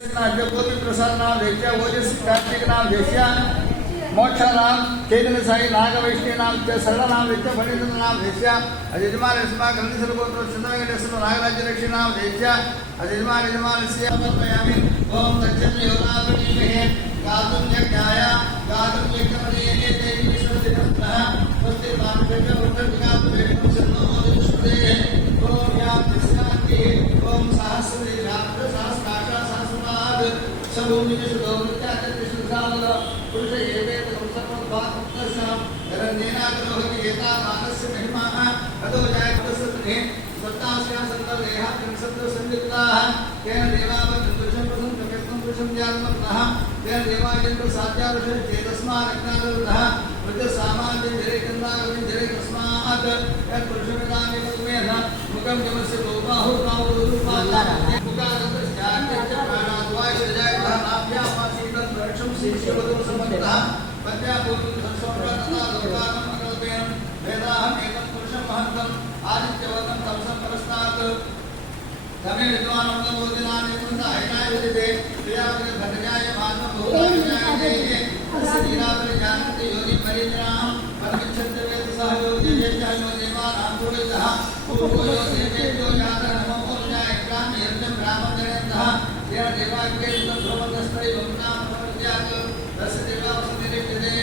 गोपी प्रसाद नाम देख्या ओजस्वी कार्तिक नाम देख्या मोक्ष नाम चैतन्य साई नाग वैष्णव नाम सरल नाम देख्या फणीन्द्र नाम देख्या अजयजमान स्मा ग्रंथिसर गोत्र चंद्रवेंकटेश्वर नागराज्य लक्ष्मी नाम देख्या अजयजमान यजमान से समर्पयामि ओम तज्जन योगावलीमहे गातुं यज्ञाय गातुं यज्ञपदये देवी विश्वसिद्धः स्वस्ति मानुषेभ्यो उत्तरदिगातु वेदं शरणो मोदिष्टे ओम या तिष्ठाति ओम सहस्रदे रात्र सहस्राक्षा सहस्रनाद सबूमिके सुदौर्त्यादिष्टसामद पुरुष एवेत संसर्पद्वात्तस्यां निरन्येनाग्रोहति एता मानस्य महिमाः अतो जायतस्ते सत्तास्यां संतदेहा त्रिंशत् संयुक्ताः तेन देवावदुषं प्रसन्नं पुरुषं ज्ञानमतः तेन देवायन्तो साध्यावशे चेतस्मानज्ञानवतः वृद्धसामान्यं जरेकन्दागविं जरे तस्मात् यत् पुरुषमिदानि तस्मेन मुखं यमस्य लोकाहो कावुरुपादाः मुखादन्तस्याच्च प्राणाद्वायुर्जायतः नाभ्यामासीतं वृक्षं शीर्षवदं समन्तः पद्यापूर्वं संस्वरणता लोकानं अकल्पेन वेदाहम् एकं पुरुषं महन्तम् आदित्यवतं तमसं परस्तात् तमे विद्वानं नमोदिनानि कुन्दायनाय विदिते क्रियावृत घटकाय मानव भूताय अस्य लीलावृत जानन्ति योनि परित्रां परमिच्छन्ति वेद सहयोगी यज्ञायो देवानां पुरोहितः उपभूयो देवेभ्यो यातः नमो ओजाय ग्रामे यज्ञं रामं जनयन्तः येन देवाग्रे ध्रुवदस्तै वम्नां प्रवर्त्यात् तस्य देवावसनिरिक्तते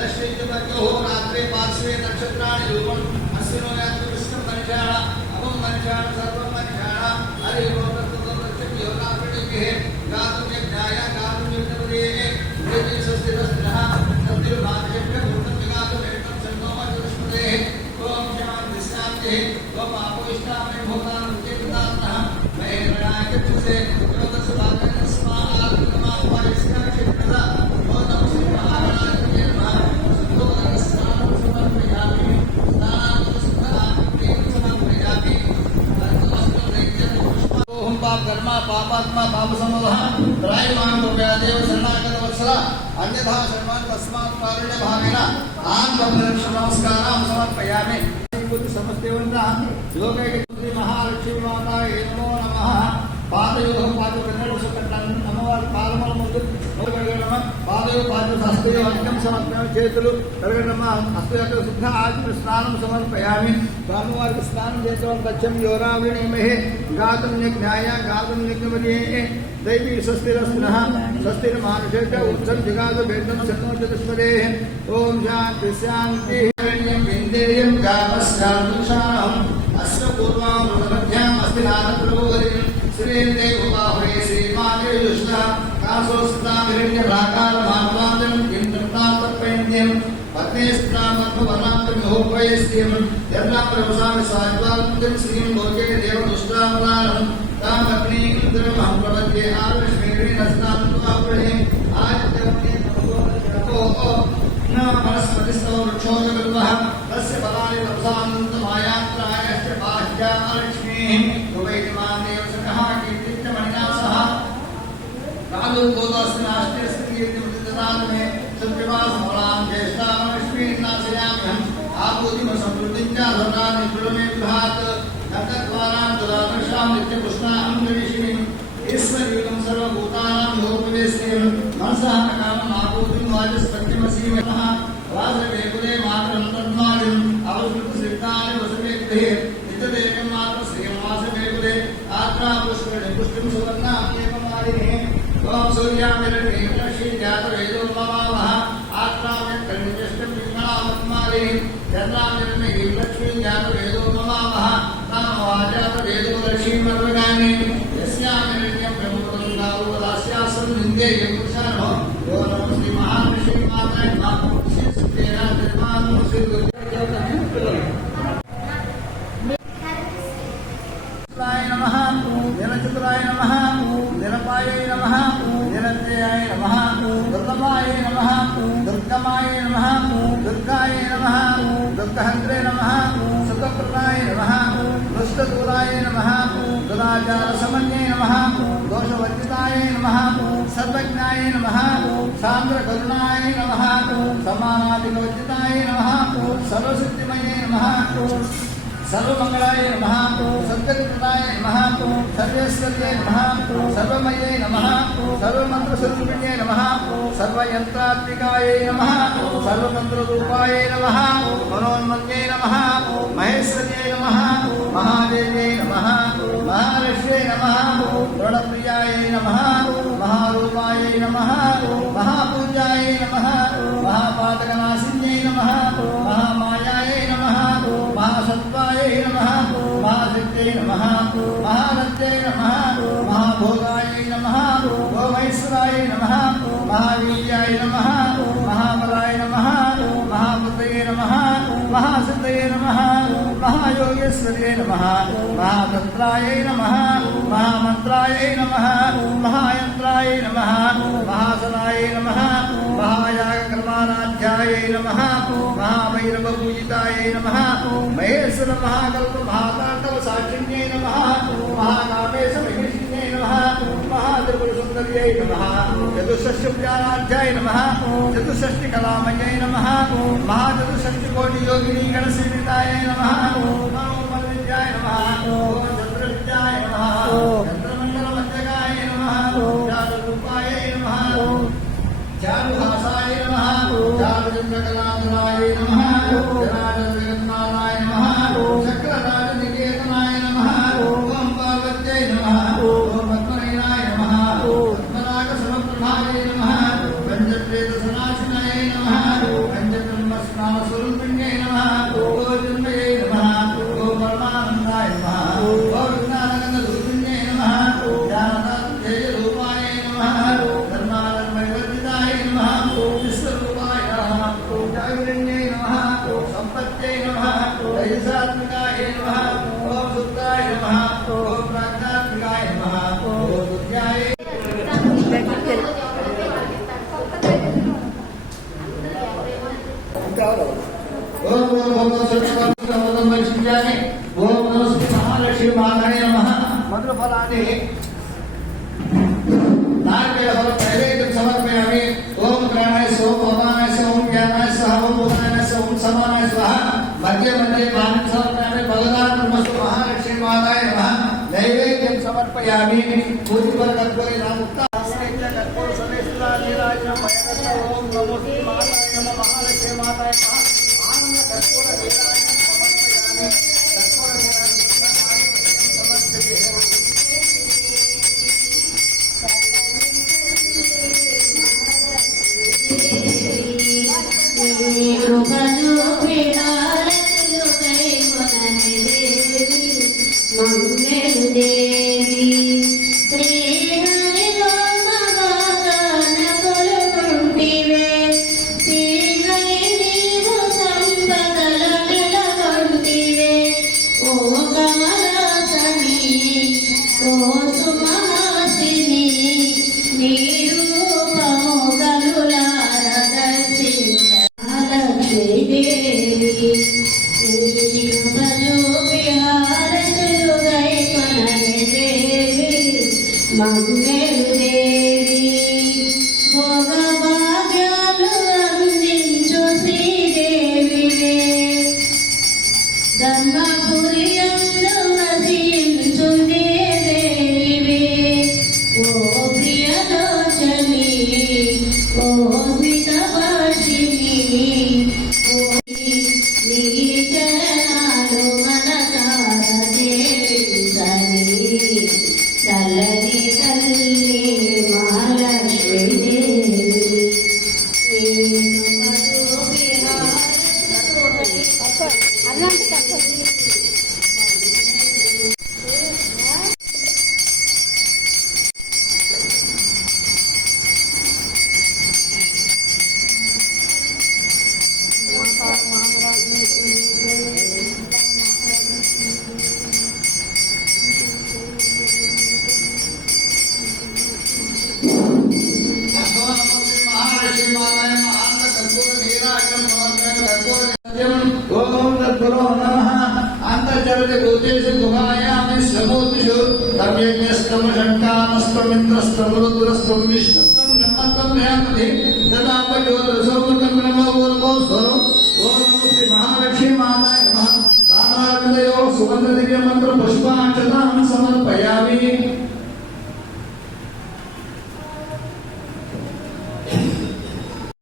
लक्ष्मीतमग्यो रात्रे पार्श्वे नक्षत्राणि रूपम् अस्मिनो यात्र विष्णुं मनुष्याः अवं मनुष्याः सर्वं मनुष्याः हरि ओं तत्त्वं योगावृतिः गातुं यज्ञाय गातुं यज्ञपदये देवी स्वस्तिरस्त्रः तद्दिर्मादिभ्यः भूतं विगातुं वेदं शन्नो मज्जस्पदे ओम शान्ति शान्तिः ओम आपोष्टामि भूतान् चेतनात्मः महे गणाय चक्षुषे योगस्य भागेन स्मात् नमापायस्या क्षेत्रदा ओम नमः शिवाय नमः सुखोदरस्नानं समर्पयामि ओम पाप कर्मा पापात्मा पाप समवः त्रायमाण देव शरणागत वत्सला अन्यथा शर्मान् तस्मात् कारुण्य भावेन आत्मरक्ष नमस्कारां समर्पयामि समस्तेवन्तः लोकैकपुत्री महालक्ष्मी मातायै नमो नमः पादयोः पादकन्नडसकट्टं नमो पादमलमुद्దు नमः पादयोः पादहस्तयोः अर्घ्यं समर्पयामि చేతులు కడగడమ్మ హస్తయోः శుద్ధ ఆచమన స్నానం సమర్పయామి స్వామివారికి స్నానం చేసేవారు తచ్చం యోరావృణీమహే గాతుం యజ్ఞాయ గాతుం యజ్ఞపదये दैवी स्वस्तिरस्त्रः स्वस्तिर्मानुषेभ्य उत्सं जिगातु वेदं शन्नो चतुष्पदे ओम शान्ति शान्तिः विन्देयं कामस्यानुषाहम् अस्य पूर्वां मध्यम् अस्ति नारप्रभुवरिं श्रीन्दे उपाहुरे श्रीमाते युष्णा कासोस्ताभिरण्यप्राकारमात्वादनं किन्तर्तात्पर्यन्त्यं पत्नीस्त्रामत्ववर्णान्तमिहोपयस्यं यथा प्रवसामि सात्वात्मकं श्रीं लोके देवदुष्टावतारम् ताम अपनी इंद्रमहं प्रपद्ये आविष्मेरिणस्तां त्वाप्रहे आदित्यवने नमो न वनस्पतिस्तव वृक्षोजगल्वः तस्य फलानि तपसान्तमायात्रायश्च बाह्या लक्ष्मीः उपैतिमान्देव सकः कीर्तित्यमणिना सह कालो गोदास्य नास्त्यस्य कीर्तिमुदितदानमे सत्यवासफलां ज्येष्ठां लक्ष्मीर्नाशयाम्यहम् आपूतिमसमृद्धिं च धनानि प्रमे विभात् नक्तद्वारां दुरादर्शां नित्यपुष्णाहं गणेशिनीम् ईश्वरीयं सर्वभूतानां योगवेस्यं मनसः कामम् आपूतिं वाचस्पत्यमसीमः वासवेकुले मातरं तद्मादिम् अवसृतसिद्धानि वसवेक्तिः नित्यदेवं मातृश्रियं वासवेकुले आत्रा पुष्करिणीं पुष्टिं सुवर्णां देवमालिनीः ओम सूर्यामिरण्ये लक्ष्मी जातवेदो ममावः आत्रामिरण्यष्टं पिङ्गलावत्मालिनीः चन्द्रामिरण्ये लक्ष्मी जातवेदो ममावः वाजातवेदो लक्ष्मीमर्वगानि यस्यामिरण्यं ब्रह्मवृन्दावदास्यासं निन्देयं पुरुषाणो यो नमः श्रीमहालक्ष्मी माताय नमः श्रीसुतेना निर्माणं श्रीगुरुचतुराय नमः निरचतुराय नमः निरपायै नमः निरञ्जयाय नमः दुर्गमाय नमः दुर्गमाय नमः दुर्गाय नमः दुर्गहन्त्रे नमः सुखप्रदाय नमः दुष्टदूराय नमः दुराचारसमन्ये नमः दोषवर्जिताय नमः सर्वज्ञाय नमः सान्द्रकरुणाय नमः समानादिकवर्जिताय नमः सर्वसिद्धिमये नमः सर्वमंगलाय नमः सत्यकृताय नमः सर्वेश्वर्ये नमः सर्वमये नमः सर्वमन्त्रस्वरूपिणे नमः सर्वयन्त्रात्मिकाय नमः सर्वतन्त्ररूपाय नमः मनोन्मन्ये नमः महेश्वर्ये नमः महादेव्ये नमः महालक्ष्म्ये नमः प्रणप्रियाय नमः महारूपाय नमः महापूजाय नमः महापातकनाशिन्ये नमः महामायाय नमः महासत्त्वाय नमः महाशक्त्यै नमः महारत्यै नमः महाभोगाय नमः भोगैश्वराय नमः महावीर्याय नमः महाबलाय नमः महापुत्रये नमः महासिद्धये नमः महायोगेश्वर्ये नमः महातन्त्राय नमः महामन्त्राय नमः महायन्त्राय नमः महासनाय नमः महायागकर्माराध्याय नमः महाभैरवपूजिताय नमः महेश्वर महाकल्प महाताण्डव साक्षिण्यै नमः महाकामेश महिषिण्यै नमः महात्रिपुरसुन्दर्यै नमः चतुष्षष्टिप्राराध्याय नमः चतुष्षष्टिकलामयै नमः महाचतुष्षष्टिकोटियोगिनी गणसेविताय नमः विद्याय नमः चन्द्रविद्याय नमः चन्द्रमण्डलमध्यगाय नमः चारुरूपाय नमः चारुहासाय नमः चारुचन्द्रकलाधराय नमः जनार्दनजगन्नाथाय नमः चक्रराजनिकेतनाय नमः ओं पार्वत्यै नमः ओं पद्मनयनाय नमः पद्मनाभसमप्रभाय नमः पञ्चप्रेतसनाशिनाय नमः पञ्चब्रह्मस्नामस्वरूपिण्यै नमः ओं जन्मये नमः ओं परमानन्दाय नमः ओं विज्ञानगन्धरूपिण्यै नमः ज्ञानदातेजरूपाय नमः धर्माधर्मविवर्जिताय नमः विश्वरूपाय नमः जागरण्यै नमः सम्पत्त्यै नमः तैजसात्मिकाय नमः ओं सुप्ताय नमः ओं प्राज्ञात्मिकाय नमः ओं बुद्ध्याय ओम महालक्ष्मी माताय नमः मधुरफलानि नारिकेलफलं नैवेद्यं समर्पयामि ओम प्राणाय ओम भवानाय ओम ज्ञानाय ओम भूताय ओम समानाय स्वाहा मध्ये मध्ये पानं समर्पयामि भगवान् ब्रह्मस्तु महालक्ष्मी माताय नमः नैवेद्यं समर्पयामि पूजितफल कर्पूरे नामुक्ता कर्पूर समेश्वराधिराज नमः ओम नमो माताय नमः महालक्ष्मी माताय नमः आनंद कर्पूर वीराय समर्पयामि कर्पूर वीराय समर्पयामि